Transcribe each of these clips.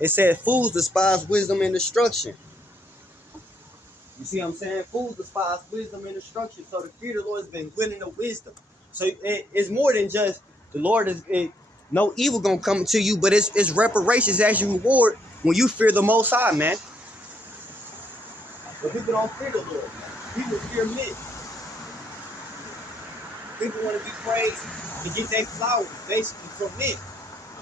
It said fools despise wisdom and instruction. You see what I'm saying? Fools despise wisdom and instruction. So the fear of the Lord has been winning the wisdom. So it's more than just the Lord no evil gonna come to you, but it's reparations as you reward when you fear the Most High, man. But people don't fear the Lord, man. People fear men. People want to be praised to get their flowers, basically, from men.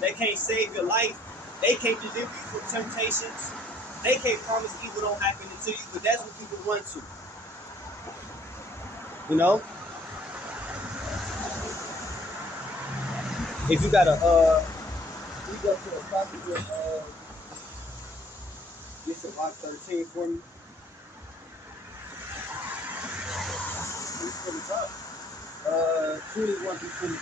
They can't save your life. They can't deliver you from temptations. They can't promise evil don't happen to you, but that's what people want to. You know? If you got you go to a copy of this is Mark 13 for me. Who's for the top? 21 through 22.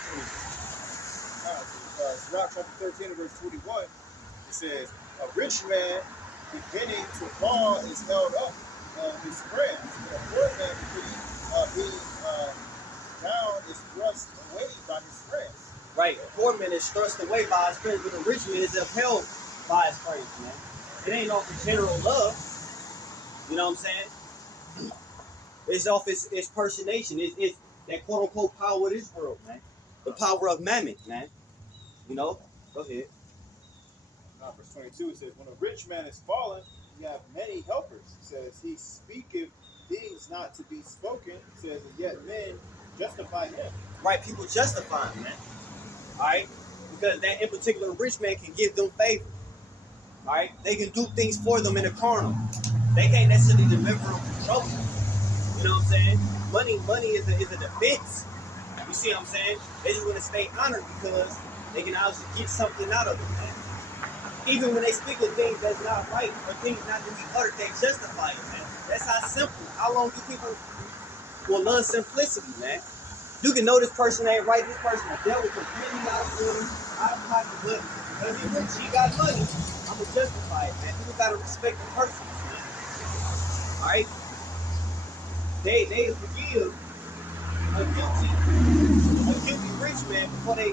Rock chapter 13 verse 21, it says, a rich man beginning to fall is held up of his friends, but a poor man being down is thrust away by his friends. Right, a poor man is thrust away by his friends, but a rich man is upheld by his friends, man. It ain't off the general love. You know what I'm saying? It's off its personation. It's that quote unquote power of this world, man. The power of mammon, man. You know? Go ahead. Verse 22 says, when a rich man is fallen, you have many helpers. It says, he speaketh things not to be spoken. It says, and yet men justify him. Right, people justify him, man. Alright? Because that in particular rich man can give them favor. Alright? They can do things for them in the carnal. They can't necessarily deliver them from trouble. You know what I'm saying? Money is a defense. You see what I'm saying? They just want to stay honored because they can obviously get something out of it, man. Even when they speak of things that's not right or things not to be uttered, they justify it, man. That's how simple. How long do people will love simplicity, man? You can know this person ain't right. This person is devil completely out of order, out of pocket, but because he's rich, he got money. I'm gonna justify it, man. People gotta respect the person, man. All right? They forgive a guilty rich man before they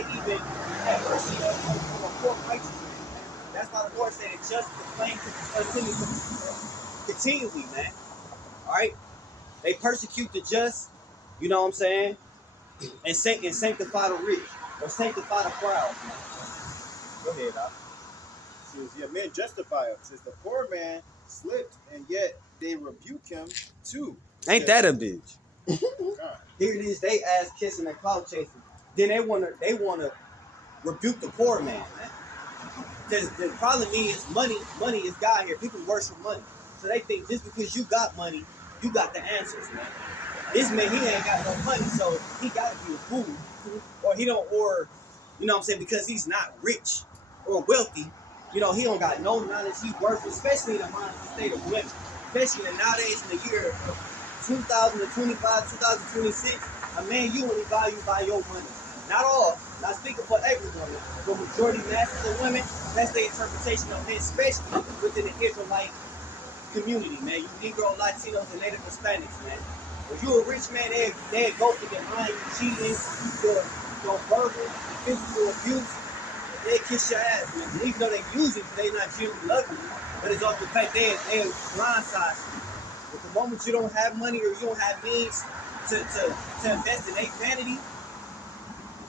even have mercy on a poor righteous man. That's why the Lord said it just the flame continually, man. All right, they persecute the just. You know what I'm saying? And sanctify the rich or sanctify the proud. Man. Go ahead, Doc. It says, yeah, men justify him. It says, the poor man slipped, and yet they rebuke him too. Ain't that a bitch? God. Here it is, they ass kissing and clout chasing. Then they wanna rebuke the poor man, man. Because the problem is money is God here. People worship money. So they think just because you got money, you got the answers, man. This man, he ain't got no money, so he gotta be a fool. Or he don't, or, you know what I'm saying, because he's not rich or wealthy, you know, he don't got no knowledge, he's worthless, especially in the modern state of women. Especially nowadays in the year 2025, 2026, a man you only value by your money. Not all, not speaking for every woman, but majority masses of women, that's the interpretation of men, especially within the Israelite community, man. You Negro, Latinos, and Native Hispanics, man. If you a rich man, they go for your lying, cheating, your verbal, physical abuse, they kiss your ass, man. And even though they use it, they not genuinely loving you. But it's off the fact they blindside you. But the moment you don't have money or you don't have means to invest in their vanity,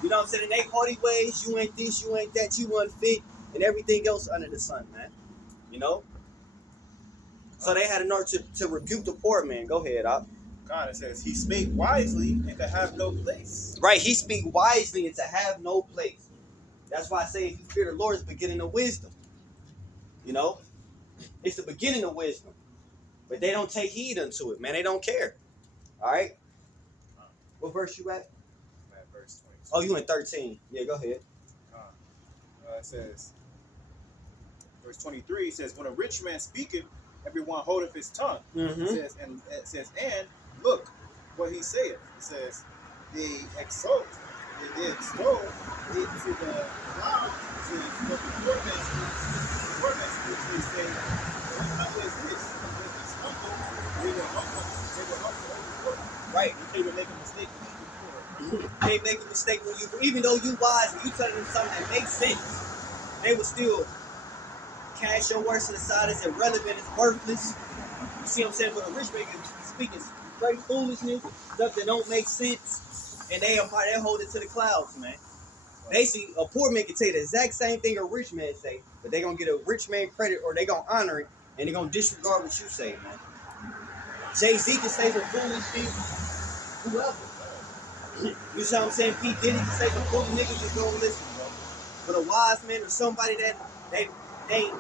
you know what I'm saying, in their haughty ways, you ain't this, you ain't that, you unfit, and everything else under the sun, man. You know? So they had an order to rebuke the poor man. Go ahead, Op. God, it says, he spake wisely and could have no place. Right, he speak wisely and to have no place. That's why I say if you fear the Lord, it's the beginning of wisdom. You know? It's the beginning of wisdom. But they don't take heed unto it, man. They don't care. All right? What verse you at? I'm at verse 22. Oh, you in 13. Yeah, go ahead. It says, verse 23, it says, when a rich man speaketh, everyone holdeth his tongue. Mm-hmm. It says, and look what he saith. It says, they exalt, they extol it to the clouds. It says, but the poor man speaks, they say, what is this? Because he's humble, they will overlook. Right. They will make a mistake when you poor. They make a mistake when you, even though you wise and you telling them something that makes sense, they will still Cast your words to the side. It's irrelevant. It's worthless. You see what I'm saying? But a rich man is speaking straight foolishness, stuff that don't make sense, and they hold it to the clouds, man. Basically, a poor man can say the exact same thing a rich man say, but they gonna get a rich man credit or they gonna honor it, and they gonna disregard what you say, man. Jay-Z can say some foolish things, whoever. You see what I'm saying? P. Diddy can say some foolish niggas just don't listen, bro. But a wise man or somebody that they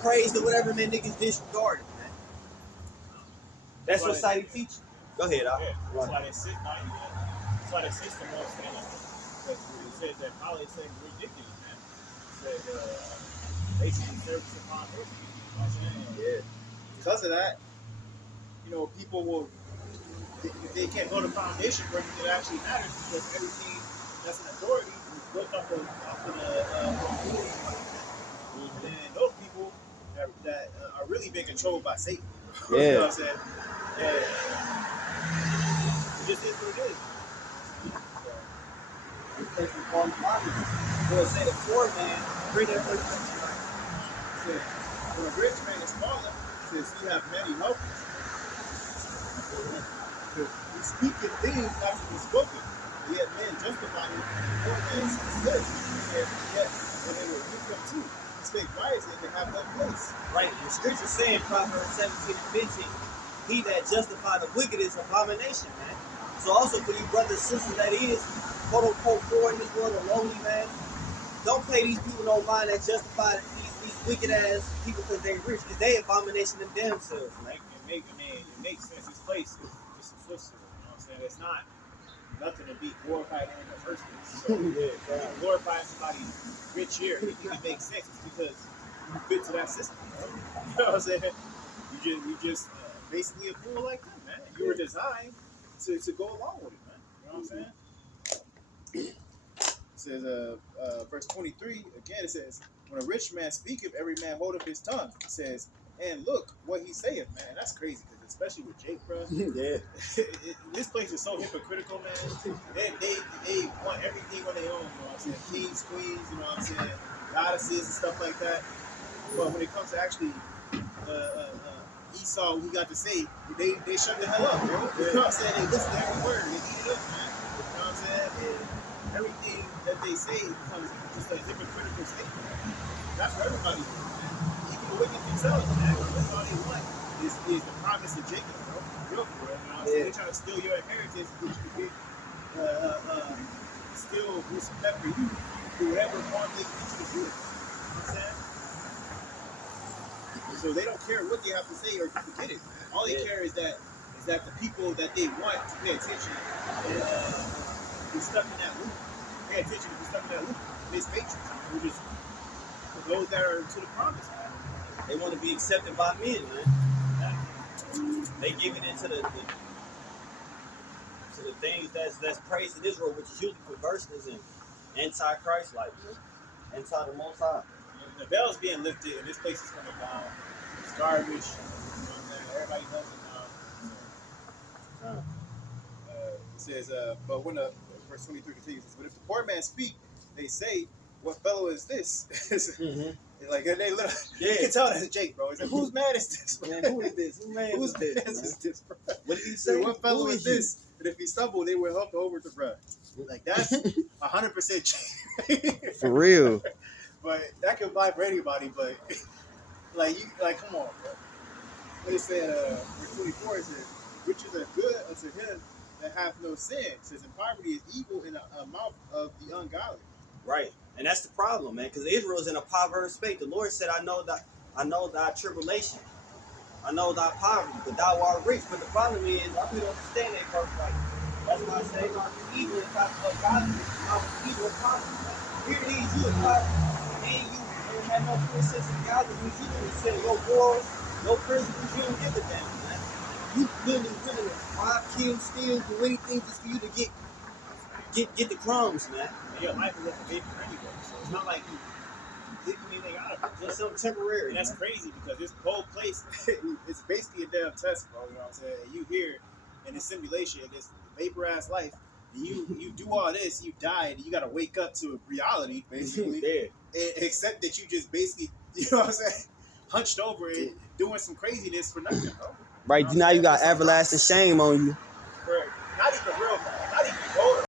praised or whatever, man, niggas disregard it, man. That's what society teaches. Go ahead, yeah, that's why they sit now. That's why the system won't stand up. Because it says that politics is ridiculous, man. It says basically service upon person. You know what I'm saying? Yeah. Because of that, people will they can't build a foundation for anything that actually matters because everything that's an authority is built off of authority. And then those people that are really being controlled by Satan. Yeah. You know what I'm saying? Yeah. It just is what it is. We'll say the poor man bring their first right. When a rich man is fallen, says he have many helpers. We speak in things not to be spoken, yet men justify him. Poor man says, yet when they will rebuke him too, he spake wisely and have no place. Right, the scripture saying Proverbs 17 and 15, he that justify the wicked is abomination, man. So also for you brothers and sisters that is quote unquote poor in this world or lonely, man, don't pay these people no mind that justify these wicked ass people because they rich, because they abomination them damn selves, man. It makes sense. This place is a footstool, you know what I'm saying? It's not nothing to be glorified in the first place. So glorifying somebody rich here, you think it makes sense, it's because you fit to that system, bro. You know what I'm saying? You just basically a fool like them, man. You were designed to go along with it, man. You know what I'm saying? It says, verse 23, again, it says, when a rich man speaketh, every man holdeth his tongue. It says, and look what he saith, man. That's crazy, because especially with Jake, bro. Yeah. This place is so hypocritical, man. They want everything on their own, you know what I'm saying? Kings, queens, you know what I'm saying? Goddesses and stuff like that. But when it comes to actually Esau, who he got to say, they shut the hell up, bro. You know what I'm saying? They listen to every word. They eat it up, man. You know what I'm saying? And everything that they say becomes just a hypocritical statement. That's for everybody. Even the wicked themselves, man. That's all they want is the promise of Jacob, bro. Real for real. You know what I'm saying? They're trying to steal your inheritance so that you can get still respect for you through whatever form they can get you to do it. You know what I'm saying? So they don't care what they have to say or to get it. All they care is that the people that they want to pay attention and be stuck in that loop. Pay attention and be stuck in that loop. This matrix, which is those that are to the promise, man. They want to be accepted by men, man. They give it into the things that's praised in Israel, which is usually perverseness and anti-Christ, like anti the Most High. The bell's being lifted, and this place is coming down. It's garbage. You know what I'm saying? Everybody knows it now. It says, but when verse 23 continues, but if the poor man speak, they say, "What fellow is this?" Like they literally, you can tell that's Jake, bro. He's like, "Whose man is this? Man, who is this? Whose man is this, bro?" What did he say? What fellow is this? And if he stumbled, they will help over to bruh. Like that's 100% Jake. For real. But that could apply for anybody. But come on, bro. They said, verse 24 it says, "Riches are good unto him that hath no sin." It says, "And poverty is evil in the mouth of the ungodly." Right, and that's the problem, man. Because Israel is in a impoverished state. The Lord said, I know thy tribulation, I know thy poverty, but thou art rich." But the problem is, I don't understand that verse right. That's why I say, evil is not godliness, evil and poverty. Here it is, you are poverty, and you don't have no full sense of godliness. You don't sell your wars, no prisoners, you don't give a damn, man. You willing to rob, kill, steal, do anything just for you to get the crumbs, man. And your life is like a vapor anyway, so it's not like you getting anything out of it. Just something temporary. And that's crazy because this whole place, it's basically a damn test, bro. You know what I'm saying? And you here in this simulation, this vapor ass life, and you do all this, you die, and you gotta wake up to reality, basically. Yeah. Except that you just basically You know what I'm saying? Hunched over it, doing some craziness for nothing, bro. Right You know now, you what I'm got saying? everlasting shame on you.